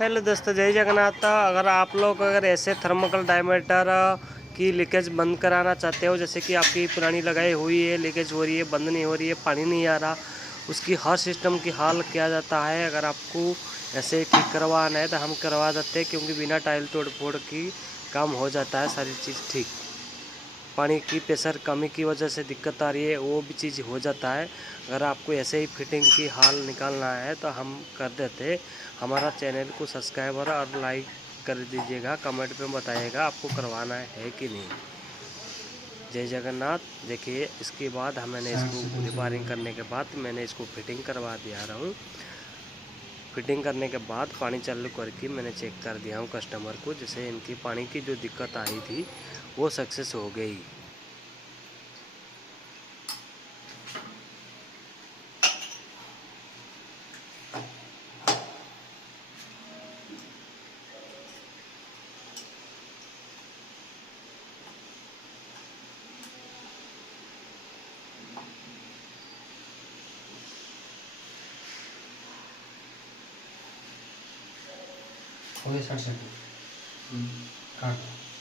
Hello दोस्तों, जय जगन्नाथ। अगर आप लोग ऐसे थर्मोकल डायमीटर की लीकेज बंद कराना चाहते हो, जैसे कि आपकी पुरानी लगाई हुई है, लीकेज हो रही है, बंद नहीं हो रही है, पानी नहीं आ रहा, उसकी हर सिस्टम की हाल किया जाता है। अगर आपको ऐसे ठीक करवाना है तो हम करवा देते हैं, क्योंकि बिना टाइल तोड़ फोड़ की काम हो जाता है सारी चीज़ ठीक। पानी की प्रेशर कमी की वजह से दिक्कत आ रही है, वो भी चीज़ हो जाता है। अगर आपको ऐसे ही फिटिंग की हाल निकालना है तो हम कर देते। हमारा चैनल को सब्सक्राइबर और लाइक कर दीजिएगा, कमेंट में बताइएगा आपको करवाना है कि नहीं। जय जगन्नाथ। देखिए, इसके बाद मैंने इसको रिपेयरिंग करने के बाद मैंने इसको फिटिंग करवा दिया रहा हूँ। फिटिंग करने के बाद पानी चालू करके मैंने चेक कर दिया हूँ कस्टमर को, जैसे इनकी पानी की जो दिक्कत आई थी वो सक्सेस हो गई। हो गया 60 सेकंड काट।